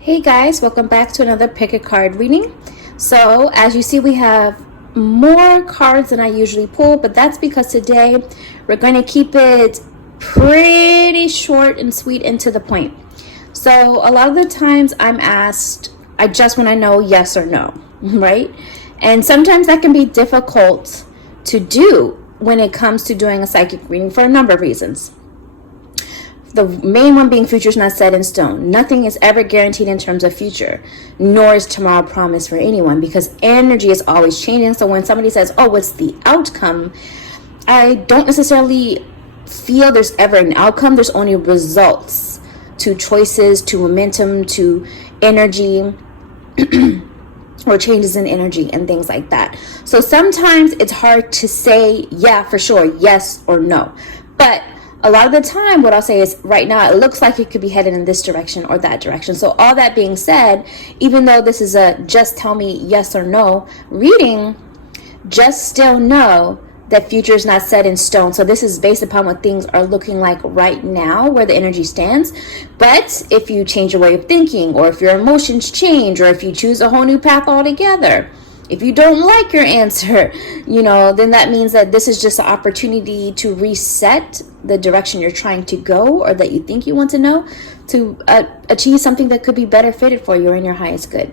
Hey guys, welcome back to another pick a card reading. So as you see, we have more cards than I usually pull, but that's because today we're going to keep it pretty short and sweet and to the point. So a lot of the times I'm asked, I just want to know yes or no, right? And sometimes that can be difficult to do when it comes to doing a psychic reading for a number of reasons. The main one being future's not set in stone. Nothing is ever guaranteed in terms of future, nor is tomorrow promised for anyone, because energy is always changing. So when somebody says, oh, what's the outcome? I don't necessarily feel there's ever an outcome. There's only results to choices, to momentum, to energy, or changes in energy and things like that. So sometimes it's hard to say, yeah, for sure, yes or no. But a lot of the time, what I'll say is right now, it looks like it could be headed in this direction or that direction. So all that being said, even though this is a just tell me yes or no reading, just still know that future is not set in stone. So this is based upon what things are looking like right now, where the energy stands. But if you change your way of thinking, or if your emotions change, or if you choose a whole new path altogether, if you don't like your answer, then that means that this is just an opportunity to reset the direction you're trying to go, or that you think you want to know, to achieve something that could be better fitted for you or in your highest good.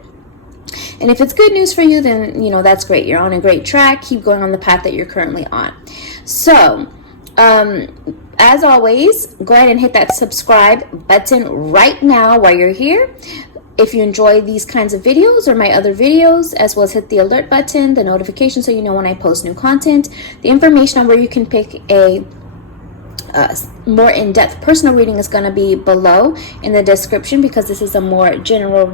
And if it's good news for you, then, that's great. You're on a great track. Keep going on the path that you're currently on. So, as always, go ahead and hit that subscribe button right now while you're here. If you enjoy these kinds of videos or my other videos, as well as hit the alert button, the notification, so you know when I post new content. The information on where you can pick a more in-depth personal reading is going to be below in the description, because this is a more general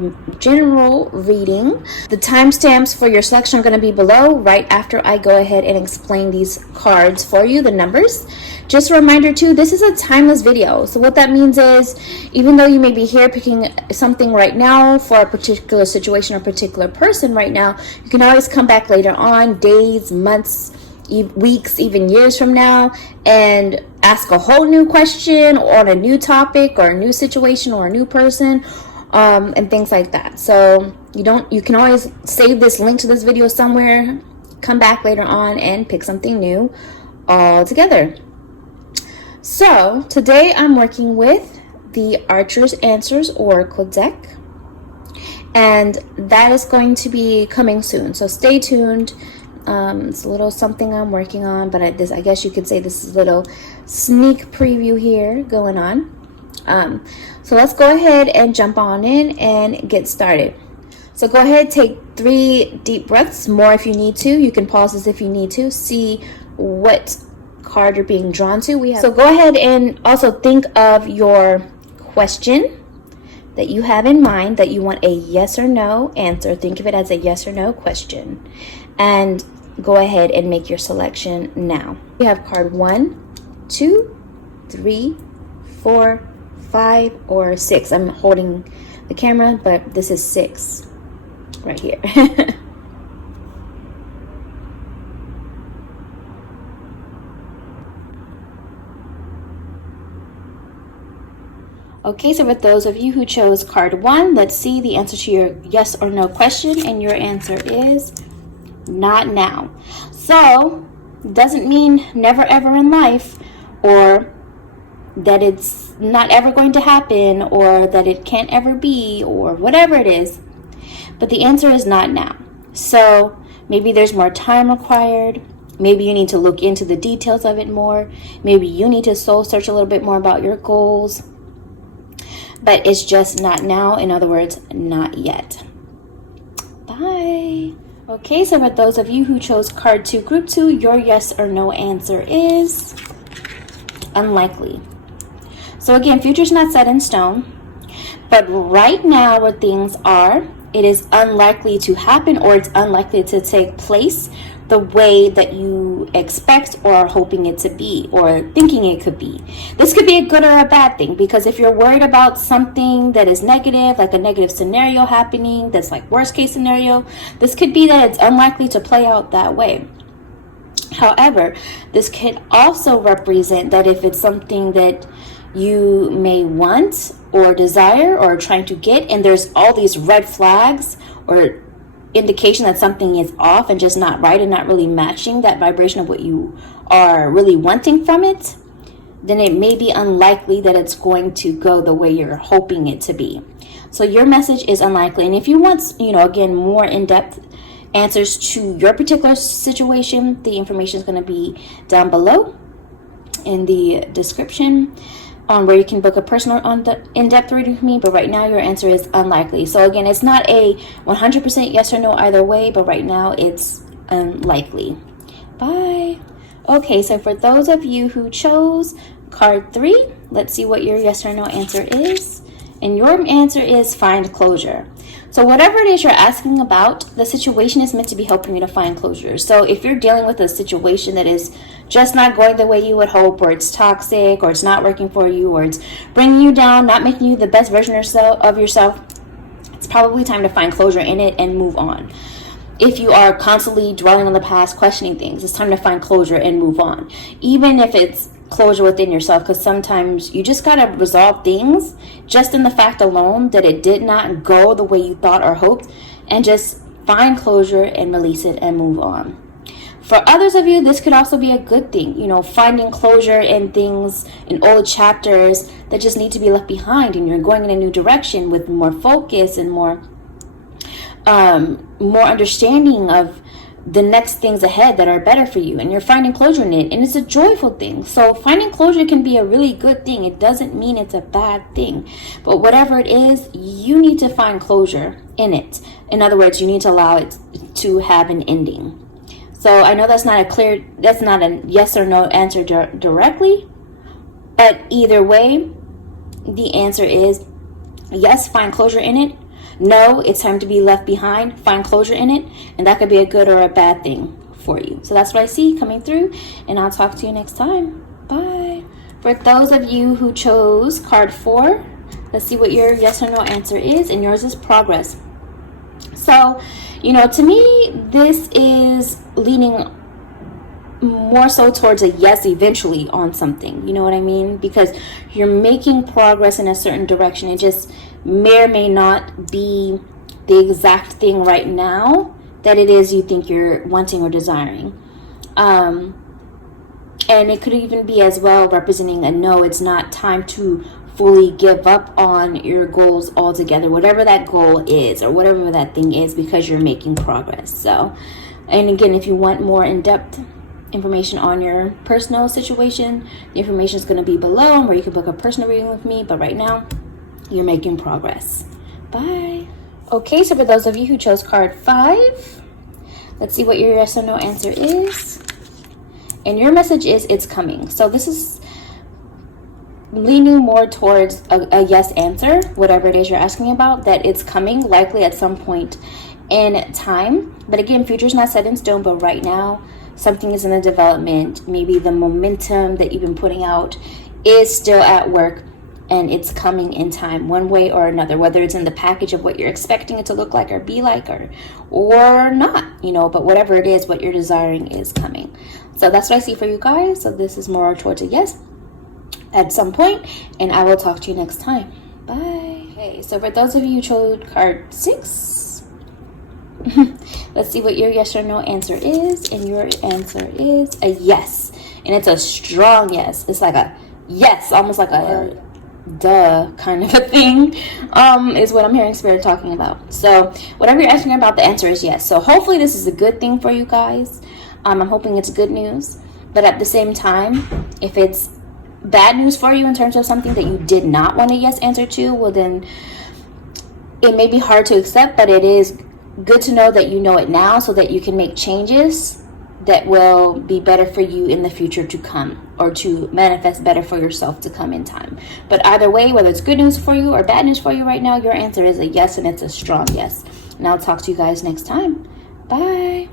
reading. The timestamps for your selection are going to be below right after I go ahead and explain these cards for you, the numbers. Just a reminder too, this is a timeless video. So what that means is, even though you may be here picking something right now for a particular situation or particular person right now, you can always come back later on, days, months, weeks, even years from now, and ask a whole new question on a new topic or a new situation or a new person, and things like that. So you can always save this link to this video somewhere, come back later on and pick something new altogether. So today I'm working with the Archer's Answers Oracle deck, and that is going to be coming soon, so stay tuned. It's a little something I'm working on, but I guess you could say this is a little sneak preview here going on. So let's go ahead and jump on in and get started. So go ahead, take 3 deep breaths, more if you need to. You can pause this if you need to. See what card you're being drawn to. So go ahead and also think of your question that you have in mind that you want a yes or no answer. Think of it as a yes or no question, and go ahead and make your selection now. We have card 1, 2, 3, 4, 5, or 6. I'm holding the camera, but this is 6 right here. Okay, so for those of you who chose card 1, let's see the answer to your yes or no question, and your answer is not now. So doesn't mean never ever in life, or that it's not ever going to happen, or that it can't ever be, or whatever it is, but the answer is not now. So maybe there's more time required. Maybe you need to look into the details of it more. Maybe you need to soul search a little bit more about your goals, but it's just not now. In other words, not yet. Bye. Okay, so for those of you who chose card 2, group 2, your yes or no answer is unlikely. So again, future's not set in stone, but right now where things are, it is unlikely to happen, or it's unlikely to take place the way that you expect or are hoping it to be, or thinking it could be. This could be a good or a bad thing, because if you're worried about something that is negative, like a negative scenario happening, that's like worst case scenario, this could be that it's unlikely to play out that way. However, this could also represent that if it's something that you may want or desire or trying to get, and there's all these red flags or indication that something is off and just not right and not really matching that vibration of what you are really wanting from it, then it may be unlikely that it's going to go the way you're hoping it to be. So your message is unlikely. And if you want, again, more in-depth answers to your particular situation, the information is going to be down below in the description on where you can book a personal in-depth reading with me. But right now your answer is unlikely. So again, it's not a 100% yes or no either way, but right now it's unlikely. Bye. Okay, so for those of you who chose card 3, let's see what your yes or no answer is. And your answer is find closure. So whatever it is you're asking about, the situation is meant to be helping you to find closure. So if you're dealing with a situation that is just not going the way you would hope, or it's toxic, or it's not working for you, or it's bringing you down, not making you the best version of yourself, it's probably time to find closure in it and move on. If you are constantly dwelling on the past, questioning things, it's time to find closure and move on. Even if it's closure within yourself, because sometimes you just got to resolve things just in the fact alone that it did not go the way you thought or hoped, and just find closure and release it and move on. For others of you, this could also be a good thing, finding closure in things, in old chapters that just need to be left behind, and you're going in a new direction with more focus and more understanding of the next things ahead that are better for you, and you're finding closure in it, and it's a joyful thing. So finding closure can be a really good thing. It doesn't mean it's a bad thing, but whatever it is, you need to find closure in it. In other words, you need to allow it to have an ending. So I know that's not a yes or no answer directly, but either way, the answer is yes, find closure in it. No, it's time to be left behind, find closure in it, and that could be a good or a bad thing for you. So that's what I see coming through, and I'll talk to you next time. Bye. For those of you who chose card 4, let's see what your yes or no answer is, and yours is progress. So, to me, this is leaning more so towards a yes eventually on something. You know what I mean? Because you're making progress in a certain direction. It just may or may not be the exact thing right now that it is you think you're wanting or desiring. And it could even be as well representing a no, it's not time to fully give up on your goals altogether, whatever that goal is or whatever that thing is, because you're making progress. So, and again, if you want more in-depth information on your personal situation, the information is going to be below where you can book a personal reading with me. But right now, you're making progress. Bye. Okay, so for those of you who chose card 5, let's see what your yes or no answer is. And your message is it's coming. So this is leaning more towards a yes answer, whatever it is you're asking about, that it's coming likely at some point in time. But again, future's not set in stone, but right now something is in the development. Maybe the momentum that you've been putting out is still at work, and it's coming in time, one way or another, whether it's in the package of what you're expecting it to look like or be like, or not, but whatever it is, what you're desiring is coming. So that's what I see for you guys. So this is more towards a yes at some point, and I will talk to you next time. Bye. Okay, so for those of you who chose card 6, let's see what your yes or no answer is. And your answer is a yes, and it's a strong yes. It's like a yes, almost like a duh kind of a thing, is what I'm hearing Spirit talking about. So whatever you're asking about, the answer is yes. So hopefully this is a good thing for you guys. I'm hoping it's good news, but at the same time, if it's bad news for you in terms of something that you did not want a yes answer to, well then it may be hard to accept, but it is good to know that you know it now, so that you can make changes that will be better for you in the future to come, or to manifest better for yourself to come in time. But either way, whether it's good news for you or bad news for you right now, your answer is a yes, and it's a strong yes. And I'll talk to you guys next time. Bye.